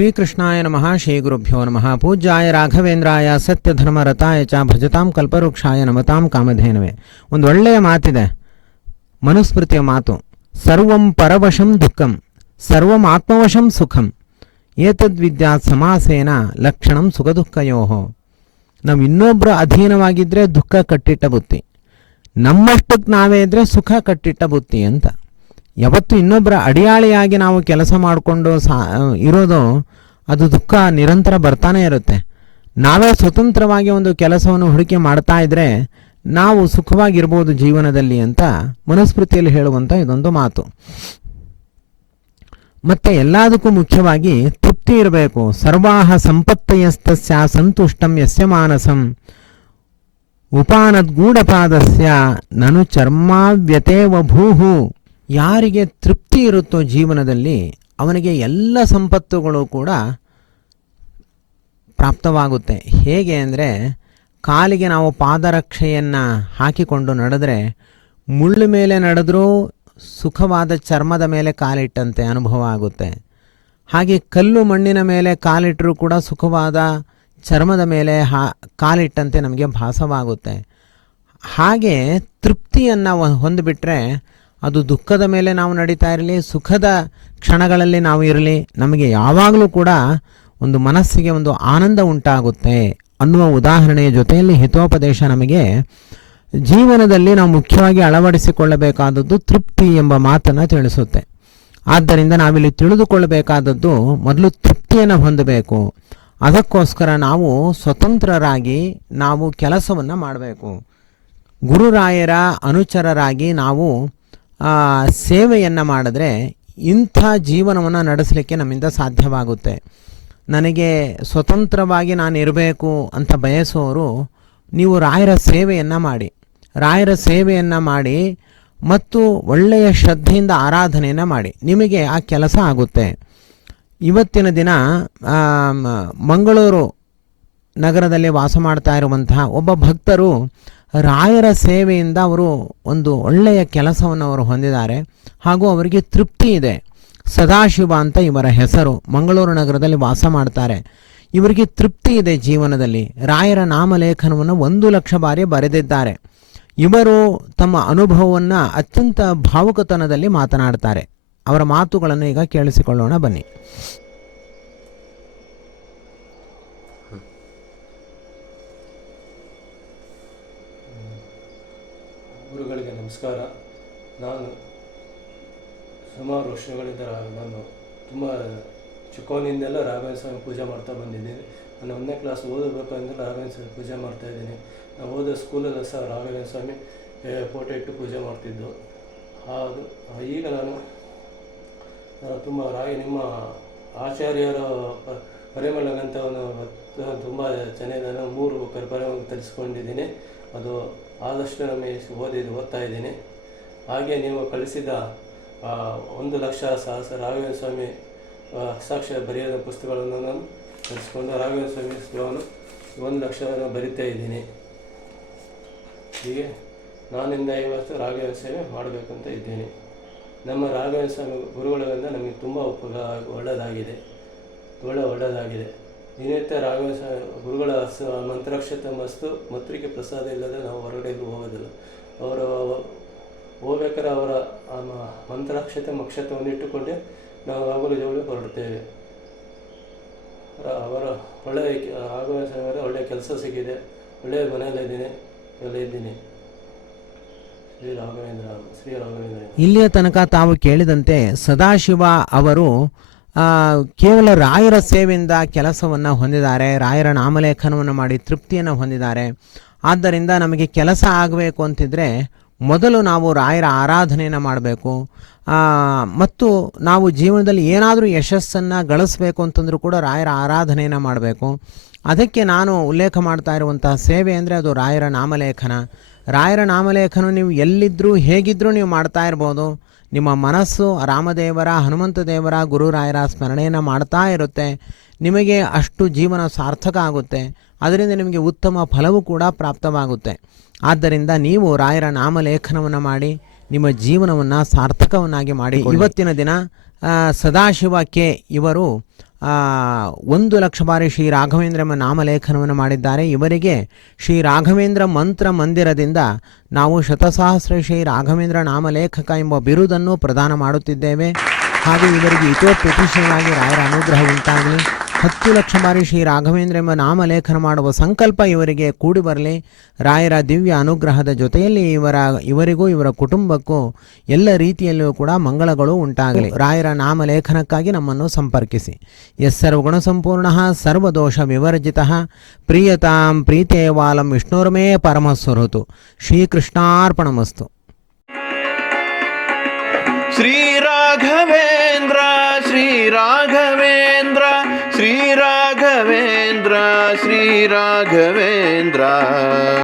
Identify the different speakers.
Speaker 1: ಶ್ರೀಕೃಷ್ಣಾಯ ನಮಃ, ಶ್ರೀ ಗುರುಭ್ಯೋ ನಮಃ. ಪೂಜ್ಯಾಯ ರಾಘವೇಂದ್ರಾಯ ಸತ್ಯಧರ್ಮರತಾಯ ಚ ಭಜತಾಂ ಕಲ್ಪವೃಕ್ಷಾಯ ನಮತಾಂ ಕಾಮಧೇನವೇ. ಒಂದು ಒಳ್ಳೆಯ ಮಾತಿದೆ. ಮನುಸ್ಮೃತಿಯ ಮಾತು. ಸರ್ವಂ ಪರವಶಂ ದುಃಖಂ. ಸರ್ವಂ ಆತ್ಮವಶಂ ಸುಖಂ. ಏತದ್ವಿದ್ಯಾ ಸಮಾಸೇನ ಲಕ್ಷಣಂ ಸುಖ ದುಃಖಯೋಹೋ ನಾವು ಇನ್ನೊಬ್ಬರ ಅಧೀನವಾಗಿದ್ದರೆ ದುಃಖ ಕಟ್ಟಿಟ್ಟ ಬುತ್ತಿ. ನಮ್ಮಷ್ಟಕ್ಕೆ ನಾವೇ ಇದ್ದರೆ ಸುಖ ಕಟ್ಟಿಟ್ಟ ಬುತ್ತಿ ಅಂತ. ಯಾವತ್ತು ಇನ್ನೊಬ್ಬರ ಅಡಿಯಾಳಿಯಾಗಿ ನಾವು ಕೆಲಸ ಮಾಡಿಕೊಂಡು ಸಾ, ಇರೋದು ಅದು ದುಃಖ, ನಿರಂತರ ಬರ್ತಾನೆ ಇರುತ್ತೆ. ನಾವೇ ಸ್ವತಂತ್ರವಾಗಿ ಒಂದು ಕೆಲಸವನ್ನು ಹುಡುಕಿ ಮಾಡ್ತಾ ಇದ್ರೆ ನಾವು ಸುಖವಾಗಿರ್ಬೋದು ಜೀವನದಲ್ಲಿ ಅಂತ ಮನಸ್ಮೃತಿಯಲ್ಲಿ ಹೇಳುವಂಥ ಇದೊಂದು ಮಾತು. ಮತ್ತೆ ಎಲ್ಲದಕ್ಕೂ ಮುಖ್ಯವಾಗಿ ತೃಪ್ತಿ ಇರಬೇಕು. ಸರ್ವಾಹ ಸಂಪತ್ತಯಸ್ತಸ್ಯ ಸಂತುಷ್ಟಂ ಯಸ್ಯ ಮಾನಸಂ. ಉಪಾನದ್ಗೂಢಪಾದಸ್ಯ ನನು ಚರ್ಮಾವ್ಯತೇವ ಭೂಹು. ಯಾರಿಗೆ ತೃಪ್ತಿ ಇರುತ್ತೋ ಜೀವನದಲ್ಲಿ ಅವನಿಗೆ ಎಲ್ಲ ಸಂಪತ್ತುಗಳು ಕೂಡ ಪ್ರಾಪ್ತವಾಗುತ್ತೆ. ಹೇಗೆ ಅಂದರೆ ಕಾಲಿಗೆ ನಾವು ಪಾದರಕ್ಷೆಯನ್ನು ಹಾಕಿಕೊಂಡು ನಡೆದರೆ ಮುಳ್ಳು ಮೇಲೆ ನಡೆದರೂ ಸುಖವಾದ ಚರ್ಮದ ಮೇಲೆ ಕಾಲಿಟ್ಟಂತೆ ಅನುಭವ ಆಗುತ್ತೆ. ಹಾಗೆ ಕಲ್ಲು ಮಣ್ಣಿನ ಮೇಲೆ ಕಾಲಿಟ್ಟರೂ ಕೂಡ ಸುಖವಾದ ಚರ್ಮದ ಮೇಲೆ ಹಾ ಕಾಲಿಟ್ಟಂತೆ ನಮಗೆ ಭಾಸವಾಗುತ್ತೆ. ಹಾಗೆ ತೃಪ್ತಿಯನ್ನು ಹೊಂದಿಬಿಟ್ರೆ ಅದು ದುಃಖದ ಮೇಲೆ ನಾವು ನಡೀತಾ ಇರಲಿ, ಸುಖದ ಕ್ಷಣಗಳಲ್ಲಿ ನಾವು ಇರಲಿ, ನಮಗೆ ಯಾವಾಗಲೂ ಕೂಡ ಒಂದು ಮನಸ್ಸಿಗೆ ಒಂದು ಆನಂದ ಉಂಟಾಗುತ್ತೆ ಅನ್ನುವ ಉದಾಹರಣೆಯ ಜೊತೆಯಲ್ಲಿ ಹಿತೋಪದೇಶ ನಮಗೆ ಜೀವನದಲ್ಲಿ ನಾವು ಮುಖ್ಯವಾಗಿ ಅಳವಡಿಸಿಕೊಳ್ಳಬೇಕಾದದ್ದು ತೃಪ್ತಿ ಎಂಬ ಮಾತನ್ನು ತಿಳಿಸುತ್ತೆ. ಆದ್ದರಿಂದ ನಾವಿಲ್ಲಿ ತಿಳಿದುಕೊಳ್ಳಬೇಕಾದದ್ದು ಮೊದಲು ತೃಪ್ತಿಯನ್ನು ಹೊಂದಬೇಕು. ಅದಕ್ಕೋಸ್ಕರ ನಾವು ಸ್ವತಂತ್ರರಾಗಿ ನಾವು ಕೆಲಸವನ್ನು ಮಾಡಬೇಕು. ಗುರುರಾಯರ ಅನುಚರರಾಗಿ ನಾವು ಸೇವೆಯನ್ನು ಮಾಡಿದ್ರೆ ಇಂಥ ಜೀವನವನ್ನು ನಡೆಸಲಿಕ್ಕೆ ನಮ್ಮಿಂದ ಸಾಧ್ಯವಾಗುತ್ತೆ. ನನಗೆ ಸ್ವತಂತ್ರವಾಗಿ ನಾನು ಇರಬೇಕು ಅಂತ ಬಯಸೋರು ನೀವು ರಾಯರ ಸೇವೆಯನ್ನು ಮಾಡಿ. ರಾಯರ ಸೇವೆಯನ್ನು ಮಾಡಿ ಮತ್ತು ಒಳ್ಳೆಯ ಶ್ರದ್ಧೆಯಿಂದ ಆರಾಧನೆಯನ್ನು ಮಾಡಿ. ನಿಮಗೆ ಆ ಕೆಲಸ ಆಗುತ್ತೆ. ಇವತ್ತಿನ ದಿನ ಮಂಗಳೂರು ನಗರದಲ್ಲಿ ವಾಸ ಮಾಡ್ತಾ ಇರುವಂತಹ ಒಬ್ಬ ಭಕ್ತರು ರಾಯರ ಸೇವೆಯಿಂದ ಅವರು ಒಂದು ಒಳ್ಳೆಯ ಕೆಲಸವನ್ನು ಅವರು ಹೊಂದಿದ್ದಾರೆ. ಹಾಗೂ ಅವರಿಗೆ ತೃಪ್ತಿ ಇದೆ. ಸದಾಶಿವ ಅಂತ ಇವರ ಹೆಸರು. ಮಂಗಳೂರು ನಗರದಲ್ಲಿ ವಾಸ ಮಾಡ್ತಾರೆ. ಇವರಿಗೆ ತೃಪ್ತಿ ಇದೆ ಜೀವನದಲ್ಲಿ. ರಾಯರ ನಾಮಲೇಖನವನ್ನು ಒಂದು ಲಕ್ಷ ಬಾರಿ ಬರೆದಿದ್ದಾರೆ. ಇವರು ತಮ್ಮ ಅನುಭವವನ್ನು ಅತ್ಯಂತ ಭಾವುಕತನದಲ್ಲಿ ಮಾತನಾಡ್ತಾರೆ. ಅವರ ಮಾತುಗಳನ್ನು ಈಗ ಕೇಳಿಸಿಕೊಳ್ಳೋಣ ಬನ್ನಿ.
Speaker 2: ನಮಸ್ಕಾರ. ನಾನು ಸುಮಾರು ವರ್ಷಗಳಿಂದ ನಾನು ತುಂಬ ಚಿಕ್ಕವನಿಂದೆಲ್ಲ ರಾಘವೇಂದ್ರ ಸ್ವಾಮಿ ಪೂಜೆ ಮಾಡ್ತಾ ಬಂದಿದ್ದೀನಿ. ನಾನು ಒಂದನೇ ಕ್ಲಾಸ್ ಓದಬೇಕಂದ್ರೆ ರಾಘವೇಂದ್ರ ಸ್ವಾಮಿ ಪೂಜೆ ಮಾಡ್ತಾ ಇದ್ದೀನಿ. ನಾವು ಓದೋ ಸ್ಕೂಲಲ್ಲೂ ಸಹ ರಾಘವೇಂದ್ರ ಸ್ವಾಮಿ ಫೋಟೋ ಇಟ್ಟು ಪೂಜೆ ಮಾಡ್ತಿದ್ದು. ಅದು ಈಗ ನಾನು ತುಂಬ ರಾಗಿ ನಿಮ್ಮ ಆಚಾರ್ಯರ ಪ- ಪರಿಮಳ ಗ್ರಂಥವನ್ನು ತುಂಬ ಚೆನ್ನಾಗಿ ನಾನು ಮೂರು ಪರಿ ಪರಿಮಳ ತರಿಸ್ಕೊಂಡಿದ್ದೀನಿ ಅದು ಆದಷ್ಟು ನಮಗೆ ಓದಿ ಓದ್ತಾ ಇದ್ದೀನಿ. ಹಾಗೆ ನೀವು ಕಳಿಸಿದ ಒಂದು ಲಕ್ಷ ಸಹಸ ರಾಘವೇಂದ್ರ ಸ್ವಾಮಿ ಹಸ್ತಾಕ್ಷರ ಬರೆಯದ ಪುಸ್ತಕಗಳನ್ನು ನಾನು ತರಿಸ್ಕೊಂಡು ರಾಘವೇಂದ್ರ ಸ್ವಾಮಿ ಪುಸ್ತಕವನ್ನು ಒಂದು ಲಕ್ಷವನ್ನು ಬರಿತಾ ಇದ್ದೀನಿ. ಹೀಗೆ ನಾನಿಂದ ಇವತ್ತು ರಾಘವೇಂದ್ರ ಸೇವೆ ಮಾಡಬೇಕಂತ ಇದ್ದೀನಿ. ನಮ್ಮ ರಾಘವೇಂದ್ರ ಸ್ವಾಮಿ ಗುರುಗಳಿಂದ ನಮಗೆ ತುಂಬ ಉಪಕಾರ ಒಳ್ಳೆಯದಾಗಿದೆ ಒಳ್ಳೆ ಒಳ್ಳೆಯದಾಗಿದೆ ದಿನನಿತ್ಯ ರಾಘವೇಂದ್ರ ಗುರುಗಳ ಸ ಮಂತ್ರಾಕ್ಷತ ಮಸ್ತು ಮತ್ರಿಗೆ ಪ್ರಸಾದ ಇಲ್ಲದೆ ನಾವು ಹೊರಗಡೆ ಹೋಗೋದಿಲ್ಲ. ಅವರು ಹೋಗ್ಬೇಕಾದ್ರೆ ಅವರ ಮಂತ್ರಾಕ್ಷತೆ ಮಕ್ಷತವನ್ನು ಇಟ್ಟುಕೊಂಡೇ ನಾವು ಹಗಲು ಜೋಳಿ ಹೊರಡ್ತೇವೆ ಅವರ ಒಳ್ಳೆಯ ಸ್ವಾಮಿಯವರ ಒಳ್ಳೆಯ ಕೆಲಸ ಸಿಕ್ಕಿದೆ. ಒಳ್ಳೆಯ ಮನೆಯಲ್ಲಿದ್ದೀನಿ ಎಲ್ಲ ಇದ್ದೀನಿ. ಶ್ರೀ ರಾಘವೇಂದ್ರ ಶ್ರೀ ರಾಘವೇಂದ್ರ.
Speaker 1: ಇಲ್ಲಿಯ ತನಕ ತಾವು ಕೇಳಿದಂತೆ ಸದಾಶಿವ ಅವರು ಕೇವಲ ರಾಯರ ಸೇವೆಯಿಂದ ಕೆಲಸವನ್ನು ಹೊಂದಿದ್ದಾರೆ, ರಾಯರ ನಾಮಲೇಖನವನ್ನು ಮಾಡಿ ತೃಪ್ತಿಯನ್ನು ಹೊಂದಿದ್ದಾರೆ. ಆದ್ದರಿಂದ ನಮಗೆ ಕೆಲಸ ಆಗಬೇಕು ಅಂತಿದ್ರೆ ಮೊದಲು ನಾವು ರಾಯರ ಆರಾಧನೆಯನ್ನು ಮಾಡಬೇಕು. ಮತ್ತು ನಾವು ಜೀವನದಲ್ಲಿ ಏನಾದರೂ ಯಶಸ್ಸನ್ನು ಗಳಿಸಬೇಕು ಅಂತಂದರೂ ಕೂಡ ರಾಯರ ಆರಾಧನೆಯನ್ನು ಮಾಡಬೇಕು. ಅದಕ್ಕೆ ನಾನು ಉಲ್ಲೇಖ ಮಾಡ್ತಾ ಇರುವಂತಹ ಸೇವೆ ಅಂದರೆ ಅದು ರಾಯರ ನಾಮಲೇಖನ. ರಾಯರ ನಾಮಲೇಖನ ನೀವು ಎಲ್ಲಿದ್ದರೂ ಹೇಗಿದ್ದರೂ ನೀವು ಮಾಡ್ತಾ ಇರ್ಬೋದು. ನಿಮ್ಮ ಮನಸ್ಸು ರಾಮದೇವರ ಹನುಮಂತ ದೇವರ ಗುರುರಾಯರ ಸ್ಮರಣೆಯನ್ನು ಮಾಡ್ತಾ ಇರುತ್ತೆ. ನಿಮಗೆ ಅಷ್ಟು ಜೀವನ ಸಾರ್ಥಕ ಆಗುತ್ತೆ. ಅದರಿಂದ ನಿಮಗೆ ಉತ್ತಮ ಫಲವೂ ಕೂಡ ಪ್ರಾಪ್ತವಾಗುತ್ತೆ. ಆದ್ದರಿಂದ ನೀವು ರಾಯರ ನಾಮಲೇಖನವನ್ನು ಮಾಡಿ ನಿಮ್ಮ ಜೀವನವನ್ನು ಸಾರ್ಥಕವನ್ನಾಗಿ ಮಾಡಿ ಇವತ್ತಿನ ದಿನ ಸದಾಶಿವ ಕೆ ಇವರು ಒಂದು ಲಕ್ಷ ಬಾರಿ ಶ್ರೀ ರಾಘವೇಂದ್ರ ಎಂಬ ನಾಮಲೇಖನವನ್ನು ಮಾಡಿದ್ದಾರೆ. ಇವರಿಗೆ ಶ್ರೀ ರಾಘವೇಂದ್ರ ಮಂತ್ರ ಮಂದಿರದಿಂದ ನಾವು ಶತಸಹಸ್ರ ಶ್ರೀ ರಾಘವೇಂದ್ರ ನಾಮಲೇಖಕ ಎಂಬ ಬಿರುದನ್ನು ಪ್ರದಾನ ಮಾಡುತ್ತಿದ್ದೇವೆ. ಹಾಗೂ ಇವರಿಗೆ ಇತೋಪ್ರತಿಶಯವಾಗಿ ರಾಯರ ಅನುಗ್ರಹ ಉಂಟಾಗಲಿ ಹತ್ತು ಲಕ್ಷ ಬಾರಿ ಶ್ರೀ ರಾಘವೇಂದ್ರ ಎಂಬ ನಾಮಲೇಖನ ಮಾಡುವ ಸಂಕಲ್ಪ ಇವರಿಗೆ ಕೂಡಿ ಬರಲಿ. ರಾಯರ ದಿವ್ಯ ಅನುಗ್ರಹದ ಜೊತೆಯಲ್ಲಿ ಇವರ, ಇವರಿಗೂ ಇವರ ಕುಟುಂಬಕ್ಕೂ ಎಲ್ಲ ರೀತಿಯಲ್ಲೂ ಕೂಡ ಮಂಗಳಗಳು ಉಂಟಾಗಲಿ. ರಾಯರ ನಾಮಲೇಖನಕ್ಕಾಗಿ ನಮ್ಮನ್ನು ಸಂಪರ್ಕಿಸಿ. ಎಸ್ ಸರ್ವಗುಣ ಸಂಪೂರ್ಣ ಸರ್ವದೋಷ ವಿವರ್ಜಿತ. ಪ್ರಿಯತಾಂ ಪ್ರೀತೇವಾಲಂ ವಿಷ್ಣುರ್ಮೇ ಪರಮಸ್ವರುತು. ಶ್ರೀಕೃಷ್ಣಾರ್ಪಣಮಸ್ತು.
Speaker 3: ಶ್ರೀ ராகவேந்திரா